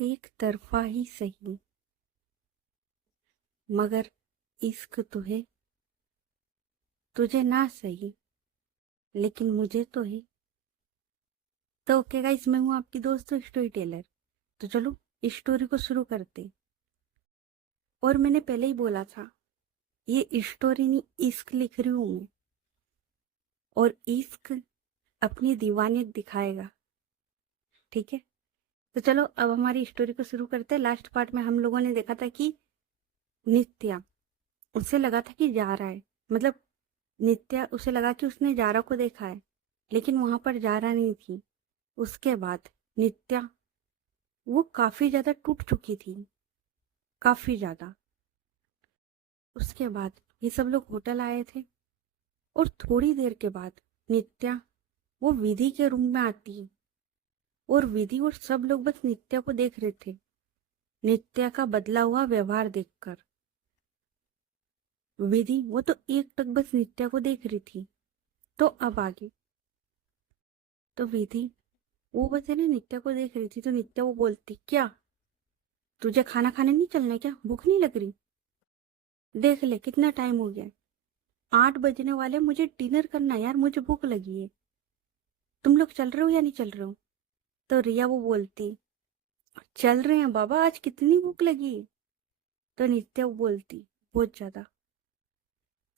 एक तरफा ही सही मगर इश्क तो है। तुझे ना सही लेकिन मुझे तो है। तो ओके गाइस, मैं हूँ आपकी दोस्त स्टोरी टेलर। तो चलो इस स्टोरी को शुरू करते। और मैंने पहले ही बोला था, ये स्टोरी नहीं इश्क लिख रही हूँ मैं। और इश्क अपनी दीवानियत दिखाएगा। ठीक है, तो चलो अब हमारी स्टोरी को शुरू करते हैं। लास्ट पार्ट में हम लोगों ने देखा था कि नित्या, उसे लगा था कि जा रहा है, मतलब नित्या उसे लगा कि उसने जारा को देखा है, लेकिन वहां पर जारा नहीं थी। उसके बाद नित्या, वो काफी ज्यादा टूट चुकी थी, काफी ज्यादा। उसके बाद ये सब लोग होटल आए थे और थोड़ी देर के बाद नित्या वो विधि के रूम में आती है। और विधि और सब लोग बस नित्या को देख रहे थे, नित्या का बदला हुआ व्यवहार देखकर। विधि वो तो एक टक बस नित्या को देख रही थी। तो अब आगे, तो विधि वो बस है ना नित्या को देख रही थी। तो नित्या वो बोलती, क्या तुझे खाना खाने नहीं चलना है क्या? भूख नहीं लग रही? देख ले कितना टाइम हो गया है, 8 बजने वाले, मुझे डिनर करना है यार, मुझे भूख लगी है। तुम लोग चल रहे हो या नहीं चल रहे हो? तो रिया वो बोलती, चल रहे हैं बाबा, आज कितनी भूख लगी है। तो नित्या वो बोलती, बहुत ज्यादा।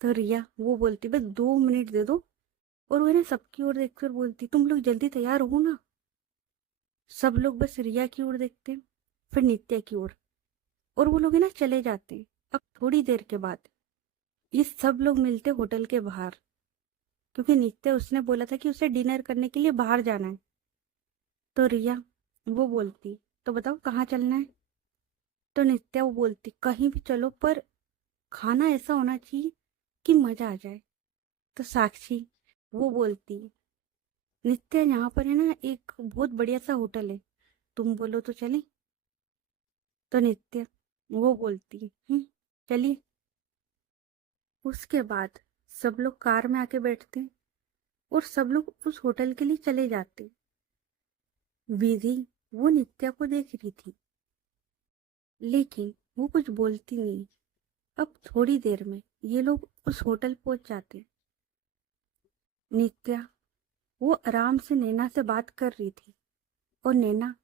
तो रिया वो बोलती, बस 2 मिनट दे दो। और वो है ना सबकी ओर देखकर बोलती, तुम लोग जल्दी तैयार हो ना। सब लोग बस रिया की ओर देखते हैं, फिर नित्या की ओर, और वो लोग है ना चले जाते हैं। अब थोड़ी देर के बाद ये सब लोग मिलते होटल के बाहर, क्योंकि नित्या उसने बोला था कि उसे डिनर करने के लिए बाहर जाना है। तो रिया वो बोलती, तो बताओ कहाँ चलना है? तो नित्या वो बोलती, कहीं भी चलो, पर खाना ऐसा होना चाहिए कि मजा आ जाए। तो साक्षी वो बोलती, नित्या यहाँ पर है ना एक बहुत बढ़िया सा होटल है, तुम बोलो तो चले। तो नित्या वो बोलती, चलिए। उसके बाद सब लोग कार में आके बैठते हैं और सब लोग उस होटल के लिए चले जाते। विधि वो नित्या को देख रही थी, लेकिन वो कुछ बोलती नहीं। अब थोड़ी देर में ये लोग उस होटल पहुंच जाते। नित्या वो आराम से नैना से बात कर रही थी, और नैना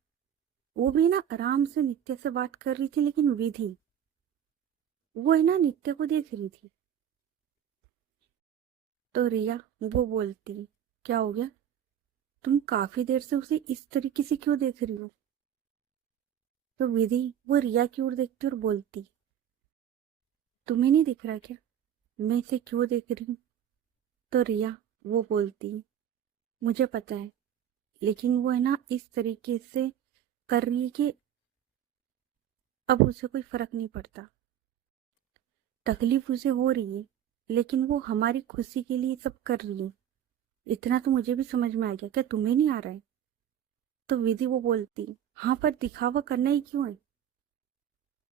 वो भी ना आराम से नित्या से बात कर रही थी, लेकिन विधि वो है ना नित्या को देख रही थी। तो रिया वो बोलती, क्या हो गया, तुम काफी देर से उसे इस तरीके से क्यों देख रही हो? तो विधि वो रिया की ओर देखती और बोलती, तुम्हें नहीं दिख रहा क्या मैं इसे क्यों देख रही हूँ? तो रिया वो बोलती, मुझे पता है, लेकिन वो है ना इस तरीके से कर रही है कि अब उसे कोई फर्क नहीं पड़ता। तकलीफ उसे हो रही है, लेकिन वो हमारी खुशी के लिए सब कर रही है। इतना तो मुझे भी समझ में आ गया, क्या तुम्हें नहीं आ रहा है? तो विधि वो बोलती, हाँ पर दिखावा करना ही क्यों है?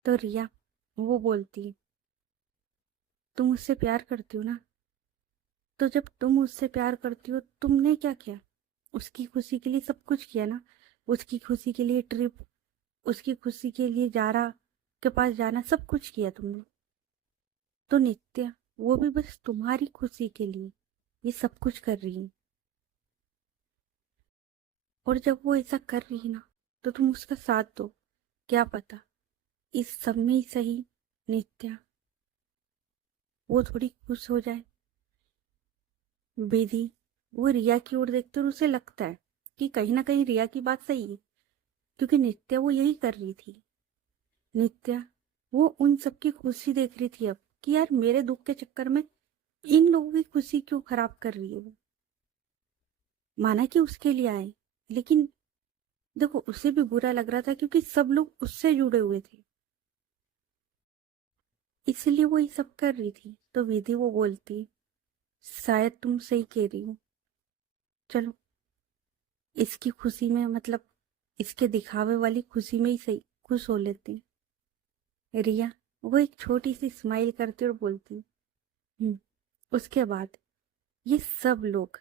तो रिया वो बोलती, तुम उससे प्यार करती हो ना, तो जब तुम उससे प्यार करती हो, तुमने क्या किया? उसकी खुशी के लिए सब कुछ किया ना। उसकी खुशी के लिए ट्रिप, उसकी खुशी के लिए जारा के पास जाना, सब कुछ किया तुमने। तो नित्या वो भी बस तुम्हारी खुशी के लिए ये सब कुछ कर रही है। और जब वो ऐसा कर रही है ना, तो तुम उसका साथ दो। क्या पता इस सब में ही सही नित्या वो थोड़ी खुश हो जाए। विधि वो रिया की ओर देखते और उसे लगता है कि कहीं ना कहीं रिया की बात सही है, क्योंकि नित्या वो यही कर रही थी। नित्या वो उन सबकी खुशी देख रही थी अब, कि यार मेरे दुख के चक्कर में इन लोगों की खुशी क्यों खराब कर रही है वो। माना कि उसके लिए आए, लेकिन देखो उसे भी बुरा लग रहा था, क्योंकि सब लोग उससे जुड़े हुए थे, इसलिए वो ये सब कर रही थी। तो विधि वो बोलती, शायद तुम सही कह रही हो, चलो इसकी खुशी में, मतलब इसके दिखावे वाली खुशी में ही सही खुश हो लेते हैं। रिया वो एक छोटी सी स्माइल करती और बोलती, हम्म। उसके बाद ये सब लोग,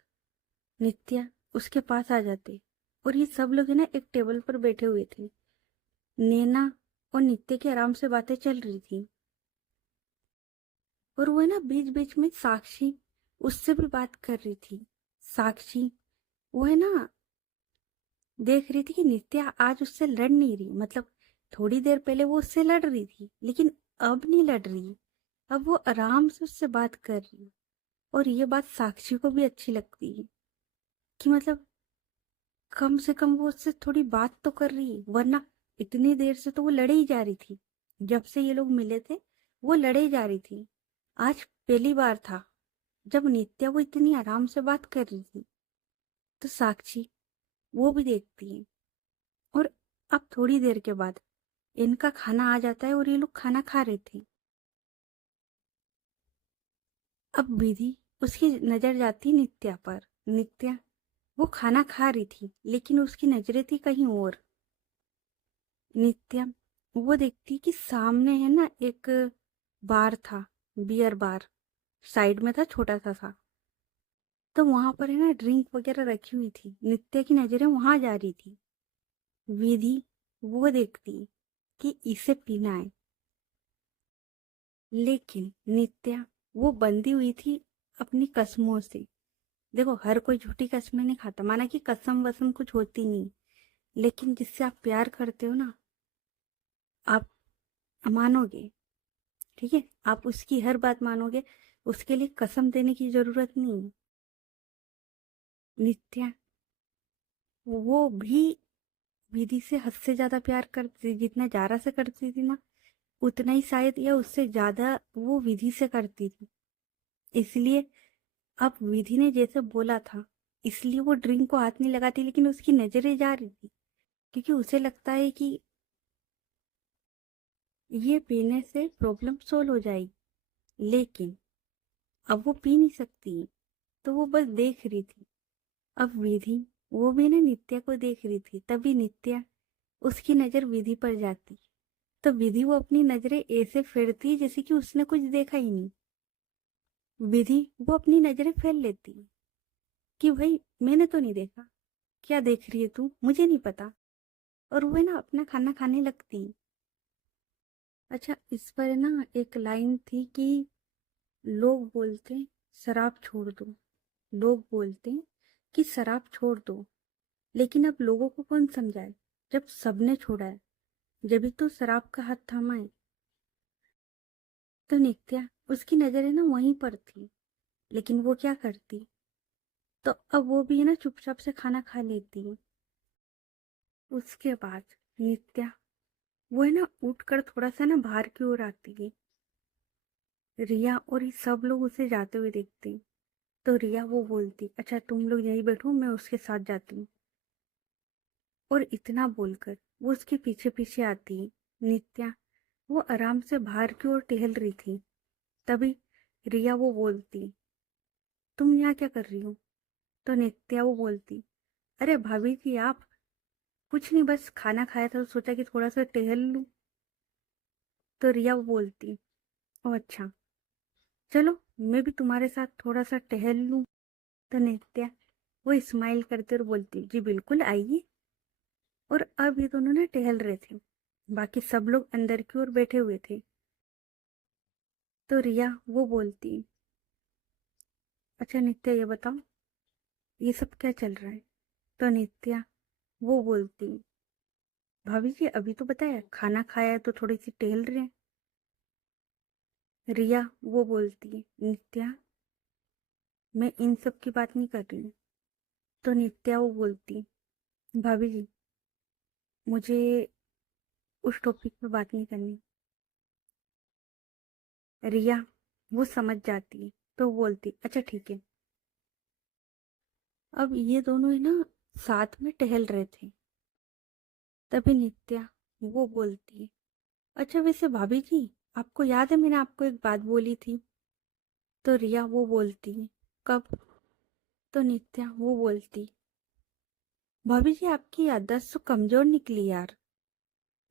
नित्या उसके पास आ जाते, और ये सब लोग है ना एक टेबल पर बैठे हुए थे। नैना और नित्य की आराम से बातें चल रही थी। और वो है ना बीच बीच में साक्षी उससे भी बात कर रही थी। साक्षी वो है ना देख रही थी कि नित्या आज उससे लड़ नहीं रही, मतलब थोड़ी देर पहले वो उससे लड़ रही थी लेकिन अब नहीं लड़ रही। अब वो आराम से उससे बात कर रही है। और ये बात साक्षी को भी अच्छी लगती है कि मतलब कम से कम वो उससे थोड़ी बात तो कर रही है, वरना इतनी देर से तो वो लड़े ही जा रही थी। जब से ये लोग मिले थे वो लड़े ही जा रही थी। आज पहली बार था जब नित्या वो इतनी आराम से बात कर रही थी। तो साक्षी वो भी देखती है। और अब थोड़ी देर के बाद इनका खाना आ जाता है और ये लोग खाना खा रहे थे। अब विधि उसकी नजर जाती नित्या पर। नित्या वो खाना खा रही थी लेकिन उसकी नजरें थी कहीं और। नित्या वो देखती कि सामने है ना एक बार था, बियर बार, साइड में था, छोटा सा था। तो वहां पर है ना ड्रिंक वगैरह रखी हुई थी। नित्या की नजरें वहां जा रही थी। विधि वो देखती कि इसे पीना है, लेकिन नित्या वो बंधी हुई थी अपनी कसमों से। देखो हर कोई झूठी कस्में नहीं खाता, माना कि कसम वसम कुछ होती नहीं, लेकिन जिससे आप प्यार करते हो ना, आप मानोगे। ठीक है, आप उसकी हर बात मानोगे, उसके लिए कसम देने की जरूरत नहीं है। नित्या वो भी विधि से हद से ज्यादा प्यार करती थी। जितना जारा से करती थी ना, उतना ही शायद या उससे ज्यादा वो विधि से करती थी। इसलिए अब विधि ने जैसे बोला था, इसलिए वो ड्रिंक को हाथ नहीं लगाती, लेकिन उसकी नजरें जा रही थी क्योंकि उसे लगता है कि ये पीने से प्रॉब्लम सोल्व हो जाएगी। लेकिन अब वो पी नहीं सकती, तो वो बस देख रही थी। अब विधि वो भी ना नित्या को देख रही थी, तभी नित्या उसकी नजर विधि पर जाती। तो विधि वो अपनी नजरें ऐसे फेरती जैसे कि उसने कुछ देखा ही नहीं। विधि वो अपनी नजरें फेर लेती कि भाई मैंने तो नहीं देखा, क्या देख रही है तू, मुझे नहीं पता। और वो है ना अपना खाना खाने लगती। अच्छा, इस पर ना एक लाइन थी कि लोग बोलते शराब छोड़ दो, लोग बोलते कि शराब छोड़ दो, लेकिन अब लोगों को कौन समझाए जब सबने छोड़ा है, जब भी तो शराब का हाथ थामा है। तो नित्या उसकी नजरें ना वहीं पर थी, लेकिन वो क्या करती, तो अब वो भी है ना चुपचाप से खाना खा लेती है। उसके बाद नित्या वो है ना उठकर थोड़ा सा ना बाहर की ओर आती है। रिया और ये सब लोग उसे जाते हुए देखते हैं। तो रिया वो बोलती, अच्छा तुम लोग यहीं बैठो, मैं उसके साथ जाती हूँ। और इतना बोलकर वो उसके पीछे पीछे आती है। नित्या वो आराम से बाहर की ओर टहल रही थी। तभी रिया वो बोलती, तुम यहाँ क्या कर रही हो। तो नित्या वो बोलती, अरे भाभी जी आप, कुछ नहीं, बस खाना खाया था तो सोचा कि थोड़ा सा टहल लूं। तो रिया वो बोलती, ओ अच्छा, चलो मैं भी तुम्हारे साथ थोड़ा सा टहल लूं। तो नित्या वो स्माइल करते और बोलती, जी बिल्कुल आइए। और अब ये दोनों ना टहल रहे थे, बाकी सब लोग अंदर की ओर बैठे हुए थे। तो रिया वो बोलती, अच्छा नित्या ये बताओ ये सब क्या चल रहा है। तो नित्या वो बोलती, भाभी जी अभी तो बताया खाना खाया है तो थोड़ी सी टहल रहे हैं। रिया वो बोलती, नित्या मैं इन सब की बात नहीं कर रही हूँ। तो नित्या वो बोलती, भाभी जी मुझे उस टॉपिक पे बात नहीं करनी। रिया वो समझ जाती है, तो वो बोलती, अच्छा ठीक है। अब ये दोनों है ना साथ में टहल रहे थे। तभी नित्या वो बोलती है, अच्छा वैसे भाभी जी आपको याद है मैंने आपको एक बात बोली थी। तो रिया वो बोलती है, कब। तो नित्या वो बोलती, भाभी जी आपकी याददाश्त तो कमजोर निकली यार,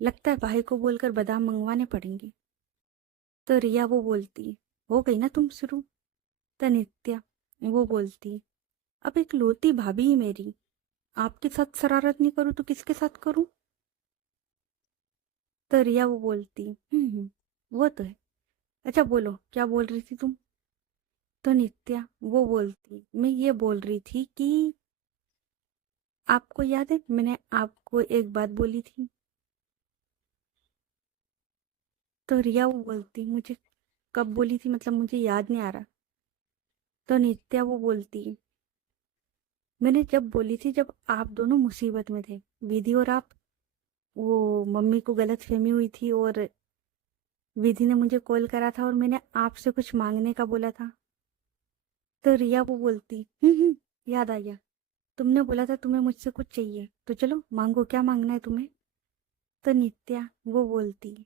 लगता है भाई को बोलकर बादाम मंगवाने पड़ेंगे। तो रिया वो बोलती, हो गई ना तुम शुरू। तो नित्या वो बोलती, अब एक लौती भाभी ही मेरी, आपके साथ शरारत नहीं करूँ तो किसके साथ करूँ। तो रिया वो बोलती, वो तो है। अच्छा बोलो, क्या बोल रही थी तुम? तो नित्या वो बोलती, मैं ये बोल रही थी कि आपको याद है मैंने आपको एक बात बोली थी? तो रिया वो बोलती, मुझे कब बोली थी, मतलब मुझे याद नहीं आ रहा। तो नित्या वो बोलती, मैंने जब बोली थी जब आप दोनों मुसीबत में थे, विधि और आप। वो मम्मी को गलत फहमी हुई थी और विधि ने मुझे कॉल करा था और मैंने आपसे कुछ मांगने का बोला था। तो रिया वो बोलती, याद आ गया। तुमने बोला था तुम्हें मुझसे कुछ चाहिए, तो चलो मांगो, क्या मांगना है तुम्हें? तो नित्या वो बोलती,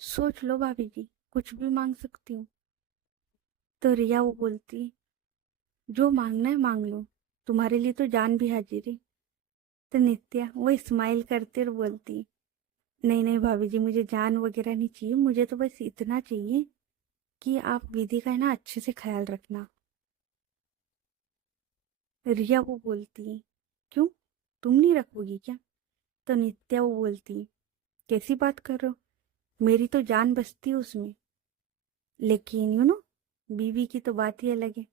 सोच लो भाभी जी, कुछ भी मांग सकती हूँ। तो रिया वो बोलती, जो मांगना है मांग लो, तुम्हारे लिए तो जान भी हाजिर है। तो नित्या वो स्माइल करती और बोलती, नहीं नहीं भाभी जी, मुझे जान वगैरह नहीं चाहिए, मुझे तो बस इतना चाहिए कि आप विधि का है ना अच्छे से ख्याल रखना। रिया वो बोलती, क्यों, तुम नहीं रखोगी क्या? तो नित्या वो बोलती, कैसी बात कर रहे हो, मेरी तो जान बसती है उसमें, लेकिन बीवी की तो बात ही अलग है।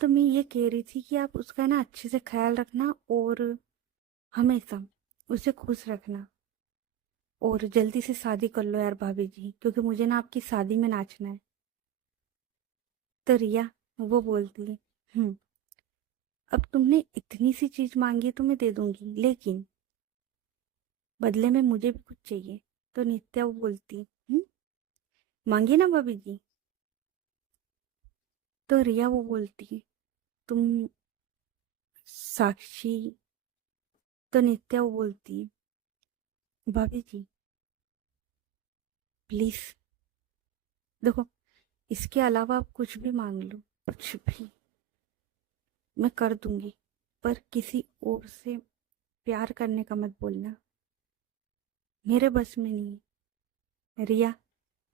तो मैं ये कह रही थी कि आप उसका ना अच्छे से ख्याल रखना और हमेशा उसे खुश रखना, और जल्दी से शादी कर लो यार भाभी जी, क्योंकि मुझे ना आपकी शादी में नाचना है। तो रिया वो बोलती है, अब तुमने इतनी सी चीज मांगी है तो मैं दे दूंगी, लेकिन बदले में मुझे भी कुछ चाहिए। तो नित्या वो बोलती, मांगिए ना भाभी जी। तो रिया वो बोलती, तुम साक्षी। तो नित्या वो बोलती, भाभी जी प्लीज, देखो, इसके अलावा आप कुछ भी मांग लो, कुछ भी मैं कर दूंगी, पर किसी और से प्यार करने का मत बोलना, मेरे बस में नहीं है। रिया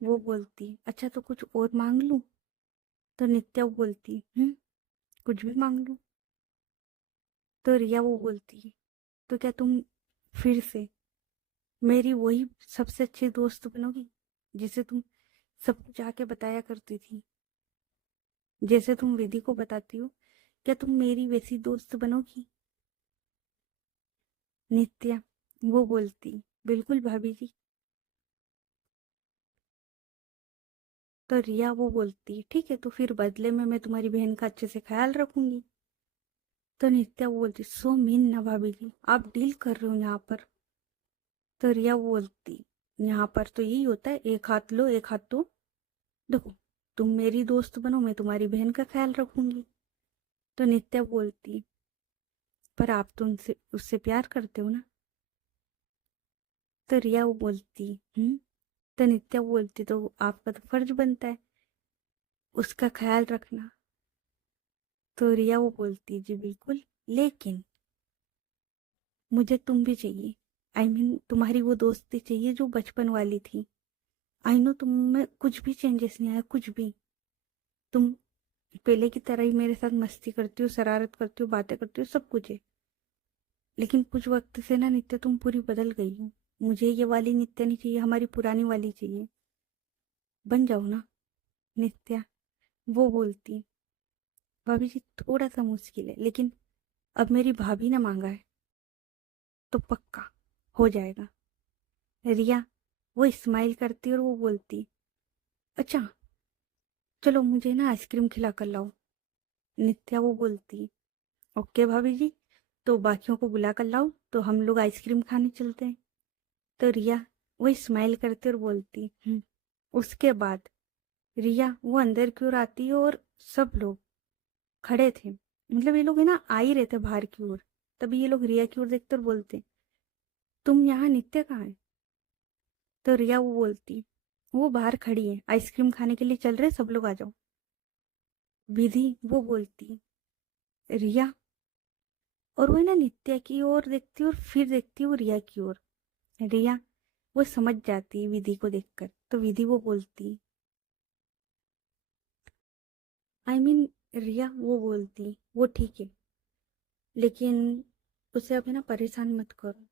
वो बोलती, अच्छा तो कुछ और मांग लूं? तो नित्या वो बोलती, कुछ भी मांग लूं? तो रिया वो बोलती, तो क्या तुम फिर से मेरी वही सबसे अच्छी दोस्त बनोगी, जिसे तुम सब कुछ आके बताया करती थी, जैसे तुम विधि को बताती हो? क्या तुम मेरी वैसी दोस्त बनोगी? नित्या वो बोलती, बिल्कुल भाभी जी। तो रिया वो बोलती, ठीक है, तो फिर बदले में मैं तुम्हारी बहन का अच्छे से ख्याल रखूंगी। तो नित्या वो बोलती, सो मीन ना भाभी जी, आप डील कर रहे हो यहाँ पर? तो रिया वो बोलती, यहाँ पर तो यही होता है, एक हाथ लो एक हाथ दो। देखो, तुम मेरी दोस्त बनो, मैं तुम्हारी बहन का ख्याल रखूंगी। तो नित्या बोलती, पर आप तो उनसे उससे प्यार करते हो ना? तो रिया वो बोलती, तो नित्या बोलती, तो आपका तो फर्ज बनता है उसका ख्याल रखना। तो रिया वो बोलती, जी बिल्कुल, लेकिन मुझे तुम भी चाहिए। तुम्हारी वो दोस्ती चाहिए जो बचपन वाली थी। आई नो तुम में कुछ भी चेंजेस नहीं आया, कुछ भी। तुम पहले की तरह ही मेरे साथ मस्ती करती हो, शरारत करती हो, बातें करती हो, सब कुछ है। लेकिन कुछ वक्त से ना नित्या तुम पूरी बदल गई हो। मुझे ये वाली नित्या नहीं चाहिए, हमारी पुरानी वाली चाहिए। बन जाओ ना। नित्या वो बोलती, भाभी जी थोड़ा सा मुश्किल है, लेकिन अब मेरी भाभी ने मांगा है तो पक्का हो जाएगा। रिया वो स्माइल करती और वो बोलती, अच्छा चलो मुझे ना आइसक्रीम खिला कर लाओ। नित्या वो बोलती, ओके भाभी जी, तो बाकियों को बुला कर लाओ तो हम लोग आइसक्रीम खाने चलते हैं। तो रिया वो स्माइल करती और बोलती, उसके बाद रिया वो अंदर की ओर आती है और सब लोग खड़े थे, मतलब ये लोग है ना आ ही रहे थे बाहर की ओर। तभी ये लोग रिया की ओर देखते और बोलते, तुम यहाँ, नित्या कहाँ है? तो रिया वो बोलती, वो बाहर खड़ी है, आइसक्रीम खाने के लिए चल रहे, सब लोग आ जाओ। विधि वो बोलती, रिया, और वो है ना नित्या की ओर देखती और फिर देखती वो रिया की ओर। रिया वो समझ जाती है विधि को देखकर, तो विधि वो बोलती, रिया वो बोलती, वो ठीक है, लेकिन उसे अब है ना परेशान मत करो,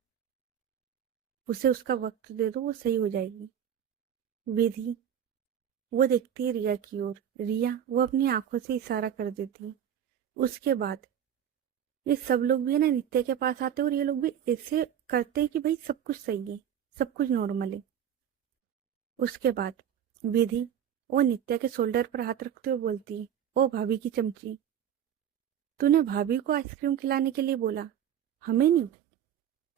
उसे उसका वक्त दे दो, वो सही हो जाएगी। विधि, वो देखती है रिया की ओर। रिया वो अपनी आंखों से इशारा कर देती है। उसके बाद ये सब लोग भी है ना नित्या के पास आते हैं और ये लोग भी ऐसे करते हैं कि भाई सब कुछ सही है, सब कुछ नॉर्मल है। उसके बाद विधि वो नित्या के शोल्डर पर हाथ रखते हुए बोलती है, ओ भाभी की चमची, तूने भाभी को आइसक्रीम खिलाने के लिए बोला, हमें नहीं?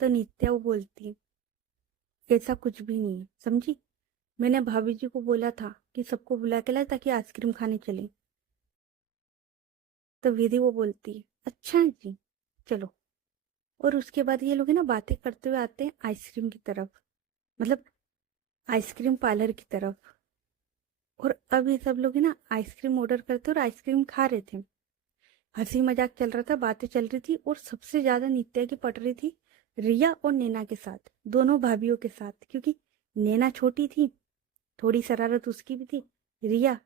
तो नित्या वो बोलती है, ऐसा कुछ भी नहीं है, समझी? मैंने भाभी जी को बोला था कि सबको बुला के लाए ताकि आइसक्रीम खाने चले। तो विधि वो बोलती है, अच्छा जी, चलो। और उसके बाद ये लोग है ना बातें करते हुए आते हैं आइसक्रीम की तरफ, मतलब आइसक्रीम पार्लर की तरफ। और अब ये सब लोग है ना आइसक्रीम ऑर्डर करते और आइसक्रीम खा रहे थे। हंसी मजाक चल रहा था, बातें चल रही थी, और सबसे ज्यादा नित्या की पट रही थी रिया और नैना के साथ, दोनों भाभीियों के साथ। क्योंकि नैना छोटी थी, थोड़ी शरारत उसकी भी थी। रिया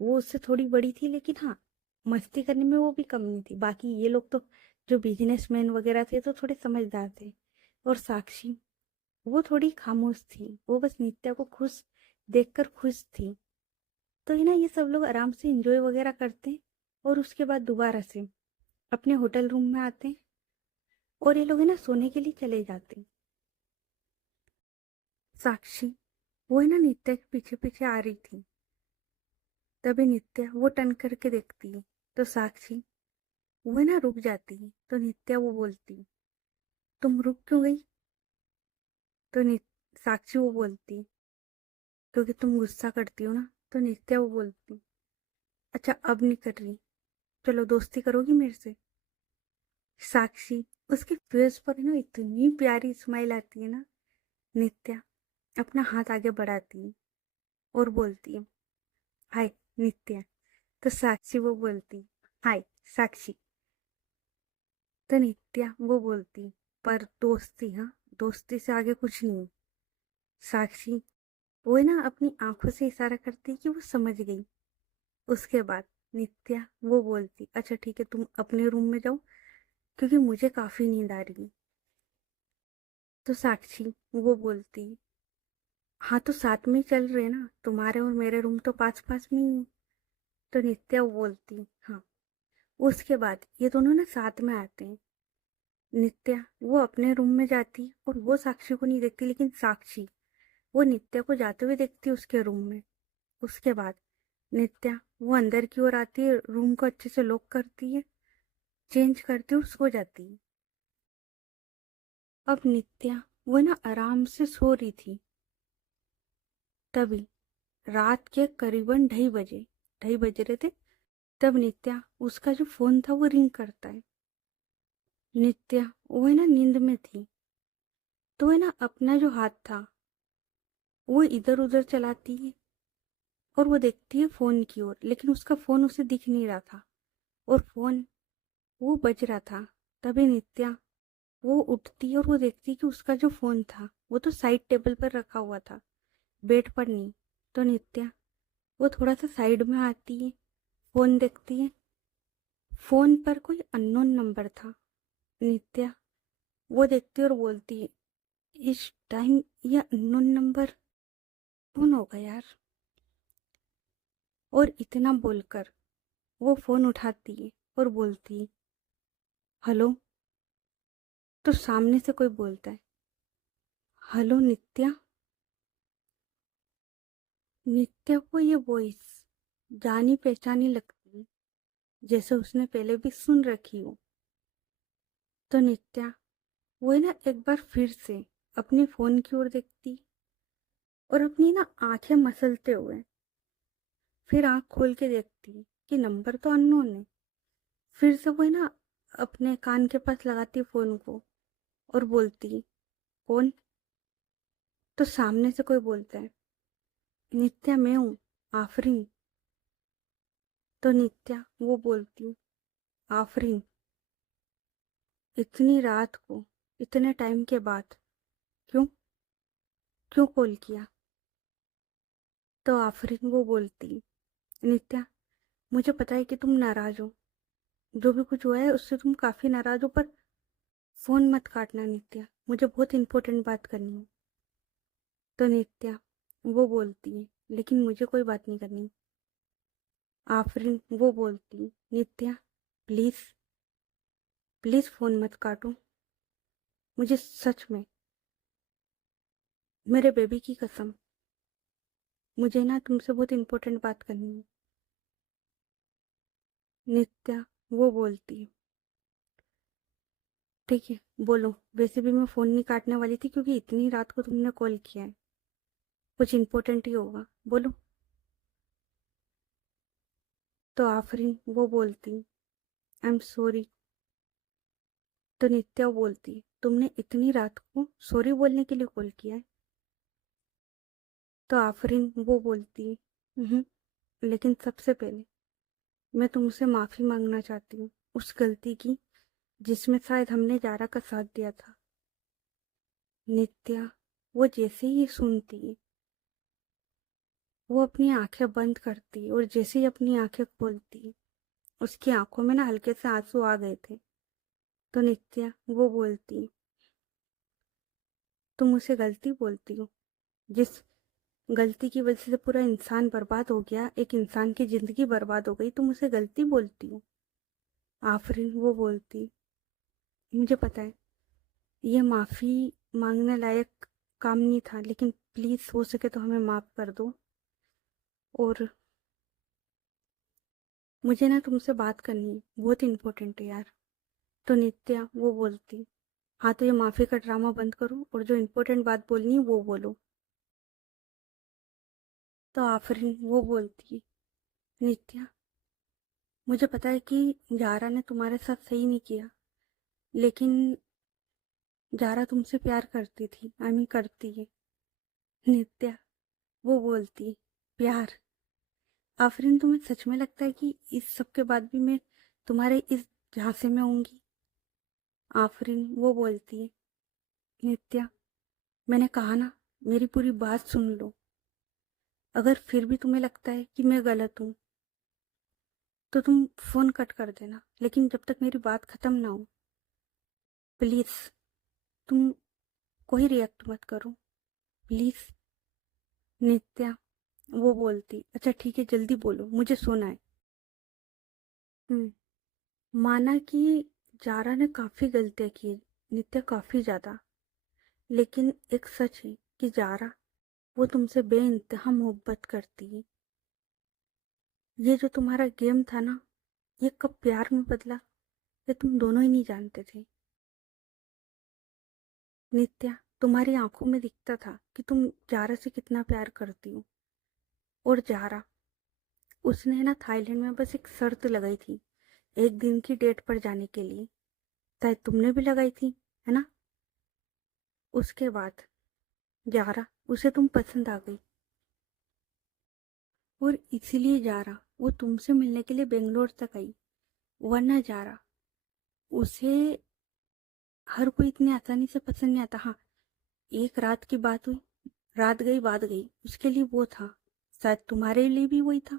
वो उससे थोड़ी बड़ी थी, लेकिन हाँ मस्ती करने में वो भी कम नहीं थी। बाकी ये लोग तो जो बिजनेसमैन वगैरह थे तो थोड़े समझदार थे। और साक्षी वो थोड़ी खामोश थी, वो बस नित्या को खुश देखकर खुश थी। तो ये ना ये सब लोग आराम से एंजॉय वगैरह करते हैं और उसके बाद दोबारा से अपने होटल रूम में आते हैं और ये लोग है ना सोने के लिए चले जाते हैं। साक्षी वो है ना नित्या के पीछे पीछे आ रही थी। तभी नित्या वो टर्न करके देखती है तो साक्षी वो है ना रुक जाती है। तो नित्या वो बोलती है, तुम रुक क्यों गई? तो साक्षी वो बोलती है, क्योंकि तुम गुस्सा करती हो ना। तो नित्या वो बोलती, अच्छा अब नहीं कर रही, चलो दोस्ती करोगी मेरे से? साक्षी उसके फेस पर ना इतनी प्यारी स्माइल आती है ना। नित्या अपना हाथ आगे बढ़ाती है और बोलती है, हाय नित्या। तो साक्षी वो बोलती, हाय साक्षी। तो नित्या वो बोलती, पर दोस्ती, हाँ दोस्ती से आगे कुछ नहीं। साक्षी वो है ना अपनी आंखों से इशारा करती कि वो समझ गई। उसके बाद नित्या वो बोलती, अच्छा ठीक है तुम अपने रूम में जाओ, क्योंकि मुझे काफी नींद आ रही है। तो साक्षी वो बोलती, हाँ तो साथ में ही चल रहे ना, तुम्हारे और मेरे रूम तो पास पास में ही है। तो नित्या वो बोलती, हाँ। उसके बाद ये दोनों ना साथ में आते हैं। नित्या वो अपने रूम में जाती और वो साक्षी को नहीं देखती, लेकिन साक्षी वो नित्या को जाते हुए देखती है उसके रूम में। उसके बाद नित्या वो अंदर की ओर आती है, रूम को अच्छे से लॉक करती है, चेंज करती है और सो जाती है। अब नित्या वो ना आराम से सो रही थी। तभी रात के करीबन 2:30 बजे, 2:30 बज रहे थे, तब नित्या उसका जो फोन था वो रिंग करता है। नित्या वो है ना नींद में थी, तो है ना अपना जो हाथ था वो इधर उधर चलाती है और वो देखती है फोन की ओर, लेकिन उसका फोन उसे दिख नहीं रहा था और फोन वो बज रहा था। तभी नित्या वो उठती है और वो देखती है कि उसका जो फोन था वो तो साइड टेबल पर रखा हुआ था, बेड पर नहीं। तो नित्या वो थोड़ा सा साइड में आती है, फोन देखती है, फोन पर कोई अननोन नंबर था। नित्या वो देखती है और बोलती है, इस टाइम ये अननोन नंबर कौन होगा यार? और इतना बोलकर वो फोन उठाती है और बोलती है, हेलो। तो सामने से कोई बोलता है, हेलो नित्या। नित्या को ये वॉइस जानी पहचानी लगती है, जैसे उसने पहले भी सुन रखी हो। तो नित्या वो है ना एक बार फिर से अपने फोन की ओर देखती और अपनी ना आंखें मसलते हुए फिर आंख खोल के देखती कि नंबर तो अननोन है। फिर से वो है ना अपने कान के पास लगाती फोन को और बोलती, कौन? तो सामने से कोई बोलता है, नित्या मैं हूँ, आफरीन। तो नित्या वो बोलती, आफरीन, इतनी रात को, इतने टाइम के बाद, क्यों क्यों कॉल किया? तो आफरीन वो बोलती, नित्या मुझे पता है कि तुम नाराज हो, जो भी कुछ हुआ है उससे तुम काफी नाराज हो, पर फोन मत काटना नित्या, मुझे बहुत इंपॉर्टेंट बात करनी है। तो नित्या वो बोलती है, लेकिन मुझे कोई बात नहीं करनी। आफरीन वो बोलती, नित्या प्लीज प्लीज फोन मत काटो, मुझे सच में, मेरे बेबी की कसम, मुझे ना तुमसे बहुत इंपॉर्टेंट बात करनी है। नित्या वो बोलती है, ठीक है बोलो। वैसे भी मैं फोन नहीं काटने वाली थी क्योंकि इतनी रात को तुमने कॉल किया है, कुछ इंपॉर्टेंट ही होगा, बोलो। तो आफरीन वो बोलती, आई एम सॉरी। तो नित्या वो बोलती, तुमने इतनी रात को सॉरी बोलने के लिए कॉल किया है? तो आफरीन वो बोलती, "हम्म, लेकिन सबसे पहले मैं तुमसे माफी मांगना चाहती हूँ उस गलती की जिसमें शायद हमने जारा का साथ दिया था। नित्या वो जैसे ही ये सुनती है, वो अपनी आंखें बंद करती है और जैसे ही अपनी आंखें खोलती, उसकी आंखों में ना हल्के से आंसू आ गए थे। तो नित्या वो बोलती, तुम उसे गलती बोलती हो जिस गलती की वजह से पूरा इंसान बर्बाद हो गया, एक इंसान की जिंदगी बर्बाद हो गई, तुम उसे गलती बोलती हो? आफरीन वो बोलती, मुझे पता है ये माफी मांगने लायक काम नहीं था, लेकिन प्लीज हो सके तो हमें माफ कर दो, और मुझे ना तुमसे बात करनी है, बहुत इंपॉर्टेंट है यार। तो नित्या वो बोलती, हाँ तो ये माफी का ड्रामा बंद करो और जो इम्पोर्टेंट बात बोलनी है वो बोलो। तो आफरीन वो बोलती, नित्या मुझे पता है कि जारा ने तुम्हारे साथ सही नहीं किया, लेकिन जारा तुमसे प्यार करती थी, आई मीन करती है। नित्या वो बोलती, प्यार? आफरीन तुम्हें सच में लगता है कि इस सब के बाद भी मैं तुम्हारे इस झांसे में होंगी? आफरीन वो बोलती है, नित्या मैंने कहा ना, मेरी पूरी बात सुन लो। अगर फिर भी तुम्हें लगता है कि मैं गलत हूँ तो तुम फोन कट कर देना, लेकिन जब तक मेरी बात खत्म ना हो, प्लीज तुम कोई रिएक्ट मत करो, प्लीज। नित्या वो बोलती, अच्छा ठीक है जल्दी बोलो, मुझे सोना है। माना कि जारा ने काफी गलतियां की, नित्या काफी ज्यादा, लेकिन एक सच है कि जारा वो तुमसे बेइंतहा मोहब्बत करती है। ये जो तुम्हारा गेम था ना, ये कब प्यार में बदला ये तुम दोनों ही नहीं जानते थे। नित्या तुम्हारी आंखों में दिखता था कि तुम जारा से कितना प्यार करती हो। और जारा, उसने ना थाईलैंड में बस एक शर्त लगाई थी, एक दिन की डेट पर जाने के लिए, शायद तुमने भी लगाई थी, है ना? उसके बाद जारा उसे तुम पसंद आ गई, और इसीलिए जारा वो तुमसे मिलने के लिए बेंगलोर तक आई। वरना जारा, उसे हर कोई इतनी आसानी से पसंद नहीं आता। हाँ, एक रात की बात हुई, रात गई बात गई, उसके लिए वो था, शायद तुम्हारे लिए भी वही था।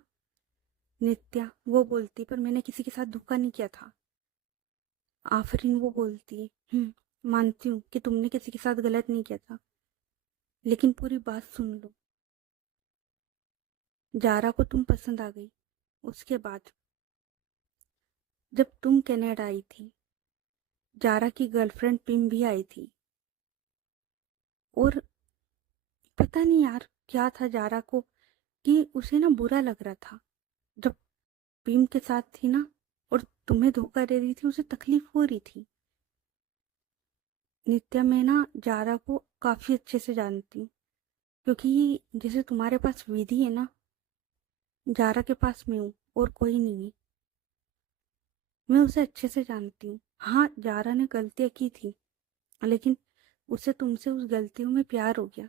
नित्या वो बोलती, पर मैंने किसी के साथ धोखा नहीं किया था। आफरीन वो बोलती, मानती हूँ कि तुमने किसी के साथ गलत नहीं किया था, लेकिन पूरी बात सुन लो। जारा को तुम पसंद आ गई, उसके बाद जब तुम कनाडा आई थी, जारा की गर्लफ्रेंड पिम भी आई थी। और पता नहीं यार क्या था जारा को कि उसे ना बुरा लग रहा था जब पिम के साथ थी ना, और तुम्हें धोखा दे रही थी, उसे तकलीफ हो रही थी। नित्या मैं ना जारा को काफी अच्छे से जानती हूँ, क्योंकि जैसे तुम्हारे पास विधि है ना, जारा के पास मैं हूँ और कोई नहीं है। मैं उसे अच्छे से जानती हूँ। हाँ, जारा ने गलतियाँ की थी, लेकिन उसे तुमसे उस गलतियों में प्यार हो गया।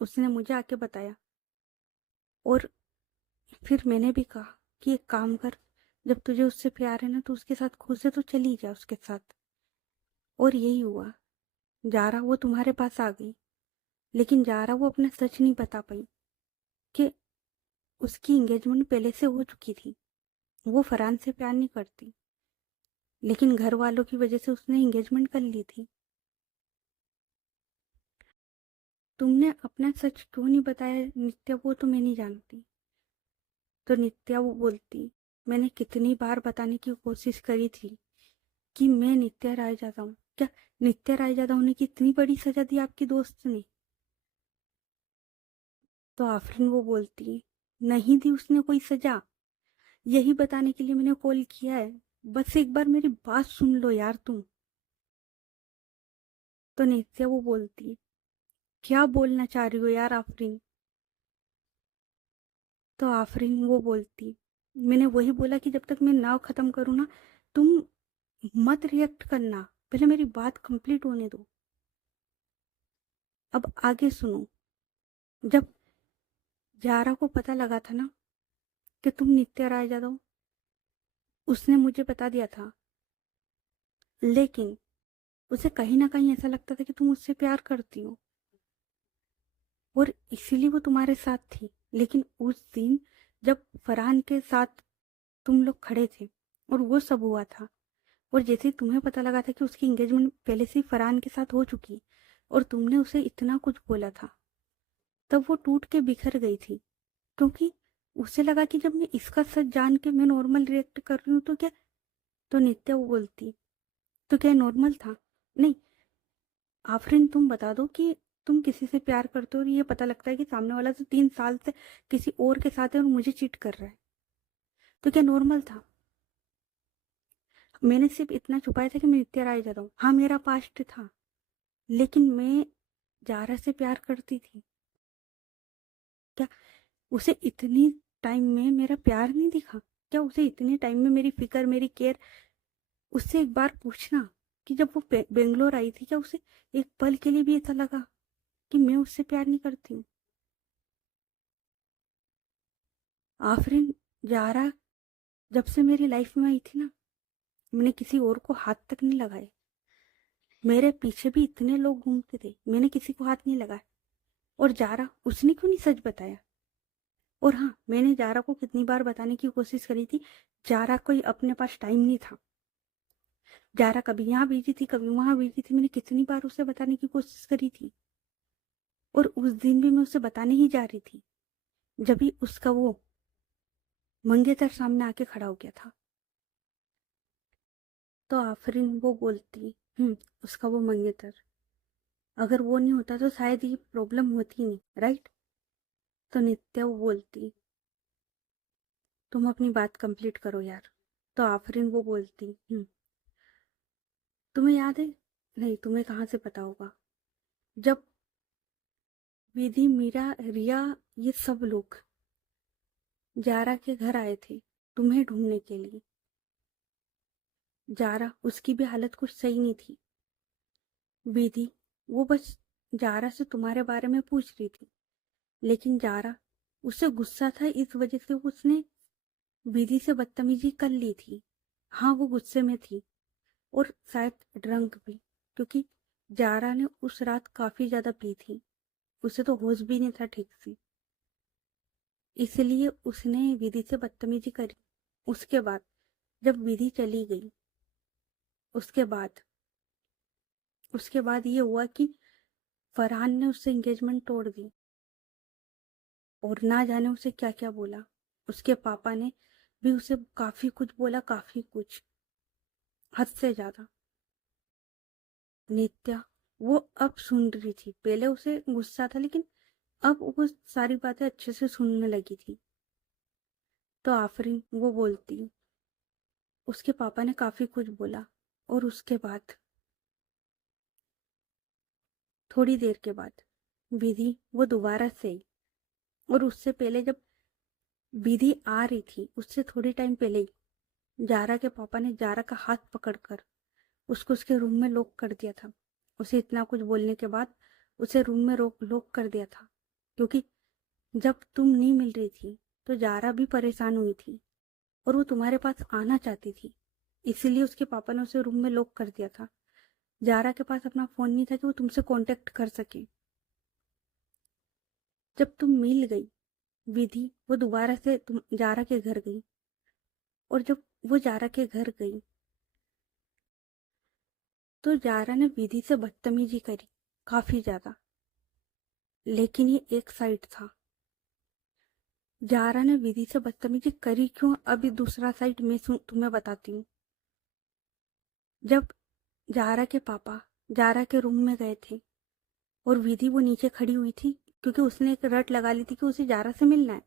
उसने मुझे आके बताया, और फिर मैंने भी कहा कि एक काम कर, जब तुझे उससे प्यार है ना तो उसके साथ खुद से तो चली जा उसके साथ। और यही हुआ, जारा वो तुम्हारे पास आ गई, लेकिन जारा वो अपना सच नहीं बता पाई कि उसकी एंगेजमेंट पहले से हो चुकी थी। वो फरहान से प्यार नहीं करती, लेकिन घर वालों की वजह से उसने एंगेजमेंट कर ली थी। तुमने अपना सच क्यों नहीं बताया नित्या, वो तो मैं नहीं जानती। तो नित्या वो बोलती, मैंने कितनी बार बताने की कोशिश करी थी कि मैं नित्या राय जाता हूँ। क्या नित्या राय जादा होने की इतनी बड़ी सजा दी आपकी दोस्त ने? तो आफरीन वो बोलती, नहीं दी उसने कोई सजा, यही बताने के लिए मैंने कॉल किया है। बस एक बार मेरी बात सुन लो यार तुम। तो नित्या वो बोलती, क्या बोलना चाह रही हो यार आफरीन? तो आफरीन वो बोलती, मैंने वही बोला कि जब तक मैं नाव खत्म करूँ ना, तुम मत रिएक्ट करना, पहले मेरी बात कंप्लीट होने दो। अब आगे सुनो। जब जारा को पता लगा था ना कि तुम नित्या राय जादव, उसने मुझे बता दिया था, लेकिन उसे कहीं ना कहीं ऐसा लगता था कि तुम उससे प्यार करती हो और इसीलिए वो तुम्हारे साथ थी। लेकिन उस दिन जब फरहान के साथ तुम लोग खड़े थे और वो सब हुआ था, और जैसे ही तुम्हें पता लगा था कि उसकी एंगेजमेंट पहले से ही फरहान के साथ हो चुकी और तुमने उसे इतना कुछ बोला था, तब वो टूट के बिखर गई थी। क्योंकि उसे लगा कि जब मैं इसका सच जान के मैं नॉर्मल रिएक्ट कर रही हूँ तो क्या। तो नित्या वो बोलती, तो क्या नॉर्मल था? नहीं, आफरीन तुम बता दो कि तुम किसी से प्यार करते हो और ये पता लगता है कि सामने वाला तो 3 साल से किसी और के साथ है और मुझे चीट कर रहा है, तो क्या नॉर्मल था? मैंने सिर्फ इतना छुपाया था कि मैं नित्या राय जाता हूँ। हाँ, मेरा पास्ट था, लेकिन मैं जारा से प्यार करती थी। क्या उसे इतनी टाइम में मेरा प्यार नहीं दिखा? क्या उसे इतने टाइम में मेरी फिक्र, मेरी केयर? उससे एक बार पूछना कि जब वो बेंगलोर आई थी, क्या उसे एक पल के लिए भी ऐसा लगा कि मैं उससे प्यार नहीं करती हूँ? आफरीन, जारा जब से मेरी लाइफ में आई थी ना, मैंने किसी और को हाथ तक नहीं लगाए। मेरे पीछे भी इतने लोग घूमते थे, मैंने किसी को हाथ नहीं लगाया। और जारा, उसने क्यों नहीं सच बताया? और हाँ, मैंने जारा को कितनी बार बताने की कोशिश करी थी, जारा को अपने पास टाइम नहीं था। जारा कभी यहाँ बिजी थी, कभी वहां बिजी थी। मैंने कितनी बार उसे बताने की कोशिश करी थी, और उस दिन भी मैं उसे बताने ही जा रही थी जब भी उसका वो मंगेतर सामने आके खड़ा हो गया था। तो आफरीन वो बोलती, उसका वो मंगेतर, अगर वो नहीं होता तो शायद ये प्रॉब्लम होती नहीं, राइट? तो नित्या वो बोलती, तुम अपनी बात कंप्लीट करो यार। तो आफरीन वो बोलती, तुम्हें याद है? नहीं, तुम्हें कहाँ से पता होगा? जब विधि, मीरा, रिया, ये सब लोग जारा के घर आए थे तुम्हें ढूंढने के लिए, जारा, उसकी भी हालत कुछ सही नहीं थी। विधि, वो बस जारा से तुम्हारे बारे में पूछ रही थी, लेकिन जारा, उससे गुस्सा था, इस वजह से उसने विधि से बदतमीजी कर ली थी। हाँ, वो गुस्से में थी और शायद ड्रंक भी, क्योंकि जारा ने उस रात काफी ज्यादा पी थी, उसे तो होश भी नहीं था ठीक से, इसलिए उसने विधि से बदतमीजी करी। उसके बाद जब विधि चली गई, उसके बाद उसके बाद ये हुआ कि फरहान ने उससे एंगेजमेंट तोड़ दी, और ना जाने उसे क्या क्या बोला। उसके पापा ने भी उसे काफी कुछ बोला, काफी कुछ, हद से ज्यादा। नित्या वो अब सुन रही थी, पहले उसे गुस्सा था, लेकिन अब वो सारी बातें अच्छे से सुनने लगी थी। तो आफरीन वो बोलती, उसके पापा ने काफी कुछ बोला, और उसके बाद थोड़ी देर के बाद विधि वो दोबारा से आई। और उससे पहले जब विधि आ रही थी, उससे थोड़ी टाइम पहले ही जारा के पापा ने जारा का हाथ पकड़कर उसको उसके रूम में लॉक कर दिया था। उसे इतना कुछ बोलने के बाद उसे रूम में लॉक कर दिया था, क्योंकि जब तुम नहीं मिल रही थी तो जारा भी परेशान हुई थी और वो तुम्हारे पास आना चाहती थी, इसीलिए उसके पापा ने उसे रूम में लॉक कर दिया था। जारा के पास अपना फोन नहीं था कि वो तुमसे कांटेक्ट कर सके। जब तुम मिल गई विधि, वो दोबारा से तुम जारा के घर गई, और जब वो जारा के घर गई तो जारा ने विधि से बदतमीजी करी, काफी ज्यादा। लेकिन ये एक साइड था। जारा ने विधि से बदतमीजी करी क्यों, अभी दूसरा साइड मैं तुम्हें बताती हूँ। जब जारा के पापा जारा के रूम में गए थे और विधि वो नीचे खड़ी हुई थी, क्योंकि उसने एक रट लगा ली थी कि उसे जारा से मिलना है।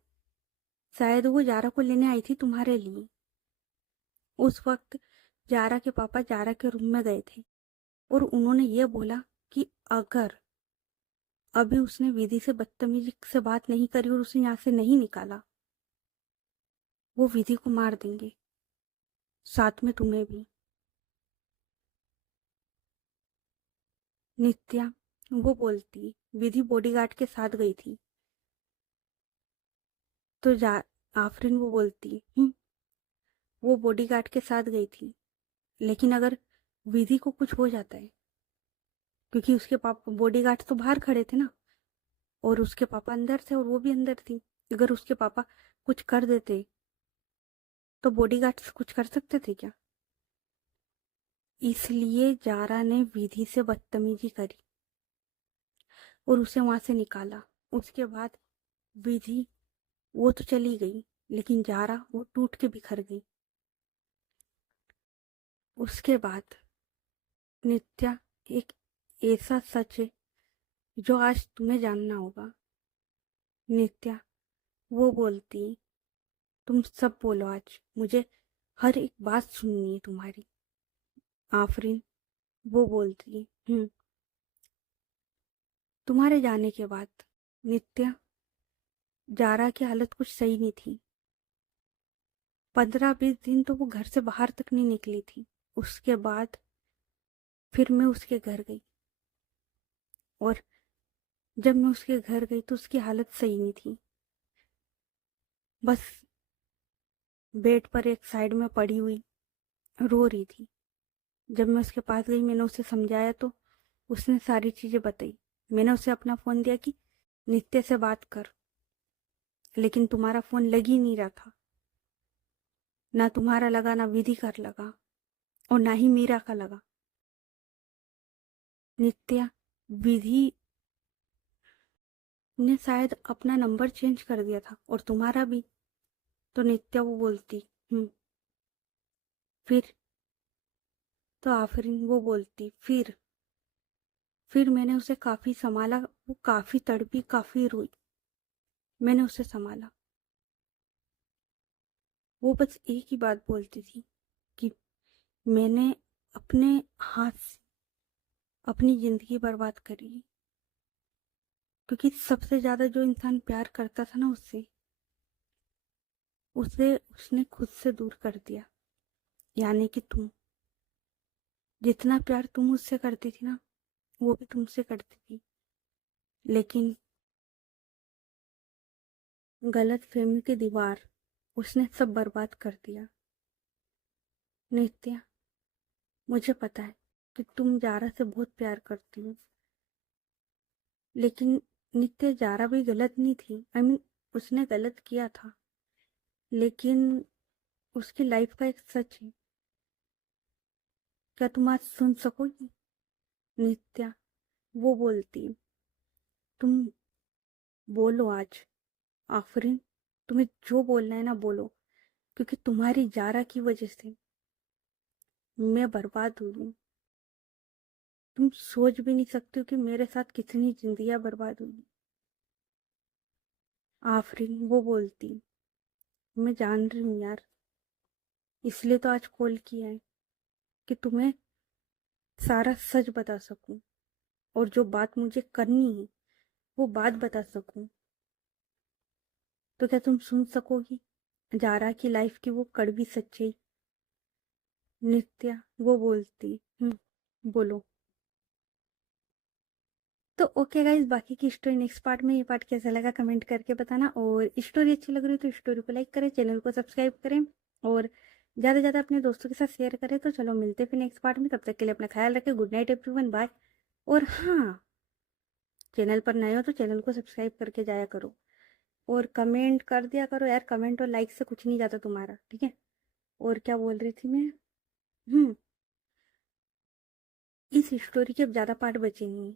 शायद वो जारा को लेने आई थी तुम्हारे लिए। उस वक्त जारा के पापा जारा के रूम में गए थे और उन्होंने ये बोला कि अगर अभी उसने विधि से बदतमीजी से बात नहीं करी और उसे यहाँ से नहीं निकाला, वो विधि को मार देंगे, साथ में तुम्हें भी। नित्या वो बोलती, विधि बॉडीगार्ड के साथ गई थी। तो जा आफरीन वो बोलती, वो बॉडीगार्ड के साथ गई थी, लेकिन अगर विधि को कुछ हो जाता है, क्योंकि उसके पापा बॉडीगार्ड तो बाहर खड़े थे ना और उसके पापा अंदर थे और वो भी अंदर थी, अगर उसके पापा कुछ कर देते तो बॉडीगार्ड्स कुछ कर सकते थे क्या? इसलिए जारा ने विधि से बदतमीजी करी और उसे वहां से निकाला। उसके बाद विधि वो तो चली गई, लेकिन जारा वो टूट के बिखर गई। उसके बाद नित्या, एक ऐसा सच है जो आज तुम्हें जानना होगा। नित्या वो बोलती, तुम सब बोलो, आज मुझे हर एक बात सुननी है तुम्हारी। आफरीन वो बोलती, तुम्हारे जाने के बाद नित्या, जारा की हालत कुछ सही नहीं थी। 15-20 दिन तो वो घर से बाहर तक नहीं निकली थी। उसके बाद फिर मैं उसके घर गई और जब मैं उसके घर गई तो उसकी हालत सही नहीं थी। बस बेड पर एक साइड में पड़ी हुई रो रही थी। जब मैं उसके पास गई, मैंने उसे समझाया तो उसने सारी चीजें बताई। मैंने उसे अपना फोन दिया कि नित्य से बात कर, लेकिन तुम्हारा फोन लग ही नहीं रहा था। ना तुम्हारा लगा, ना विधि का लगा और ना ही मीरा का लगा। नित्या, विधि ने शायद अपना नंबर चेंज कर दिया था और तुम्हारा भी। तो नित्या वो बोलती, फिर? तो आफरीन वो बोलती, फिर मैंने उसे काफी संभाला। वो काफी तड़पी, काफी रोई। मैंने उसे संभाला। वो बस एक ही बात बोलती थी कि मैंने अपने हाथ से अपनी जिंदगी बर्बाद करी, क्योंकि सबसे ज्यादा जो इंसान प्यार करता था ना उससे, उसे उसने खुद से दूर कर दिया। यानी कि तुम, जितना प्यार तुम उससे करती थी ना, वो भी तुमसे करती थी, लेकिन गलत फहमी की दीवार उसने सब बर्बाद कर दिया। नित्या, मुझे पता है कि तुम जारा से बहुत प्यार करती हो, लेकिन नित्य, जारा भी गलत नहीं थी। उसने गलत किया था, लेकिन उसकी लाइफ का एक सच है। क्या तुम आज सुन सकोगी? नित्या वो बोलती, तुम बोलो आज। आफरीन, तुम्हें जो बोलना है ना बोलो, क्योंकि तुम्हारी जारा की वजह से मैं बर्बाद हुई हूँ। तुम सोच भी नहीं सकते हो कि मेरे साथ कितनी जिंदगियां बर्बाद हुई। आफरीन वो बोलती, मैं जान रही हूँ यार, इसलिए तो आज कॉल किया है कि तुम्हें सारा सच बता सकूं और जो बात मुझे करनी है वो बात बता सकूं। तो क्या तुम सुन सकोगी जारा की लाइफ की वो कड़वी सच्चाई? नित्या वो बोलती, बोलो। तो ओके गाइज, बाकी की स्टोरी नेक्स्ट पार्ट में। ये पार्ट कैसा लगा कमेंट करके बताना, और स्टोरी अच्छी लग रही है तो स्टोरी को लाइक करें, चैनल को सब्सक्राइब करें और ज़्यादा से ज़्यादा अपने दोस्तों के साथ शेयर करें। तो चलो मिलते फिर नेक्स्ट पार्ट में, तब तक के लिए अपना ख्याल रखें। Good night everyone, bye. और हाँ, चैनल पर नए हो तो चैनल को सब्सक्राइब करके जाया करो और कमेंट कर दिया करो यार। कमेंट और लाइक से कुछ नहीं जाता तुम्हारा, ठीक है? और क्या बोल रही थी मैं? हम्म इस स्टोरी के अब ज़्यादा पार्ट बचे नहीं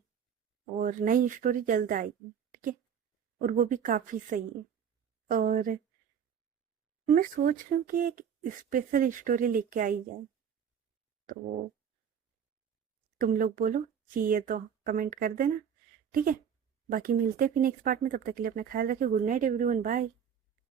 और नई स्टोरी जल्द आएगी। और वो भी काफ़ी सही है। और मैं सोच रही हूँ कि एक स्पेशल स्टोरी लेके आई जाए, तो तुम लोग बोलो, चाहिए तो कमेंट कर देना। ठीक है, बाकी मिलते हैं फिर नेक्स्ट पार्ट में। तब तक के लिए अपना ख्याल रखें। Good night everyone, bye.